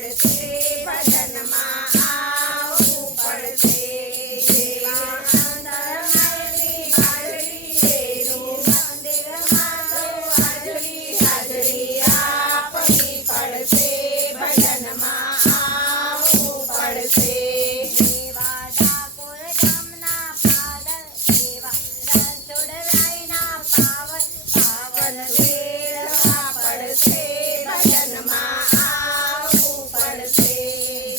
પડશે ભજનમાં આવવું પડશે જેવા અંદર મારી હાજરી એનું મંદિરમાં તો હાજરી હાજરી આપવી પડશે ભજનમાં આવવું પડશે જેવા ડાકોર ગામના પાદર જેવા રણછોડરાયના પાવન પાવન વેળવા પડશે ભજનમાં આવવું પડશે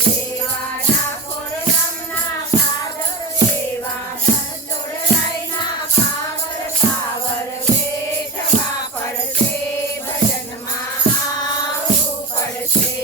જેવા ડાકોર ગામના પાદર જેવા રણછોડરાયના પાવર પાવર વેઠવા પડશે ભજનમાં આવવું પડશે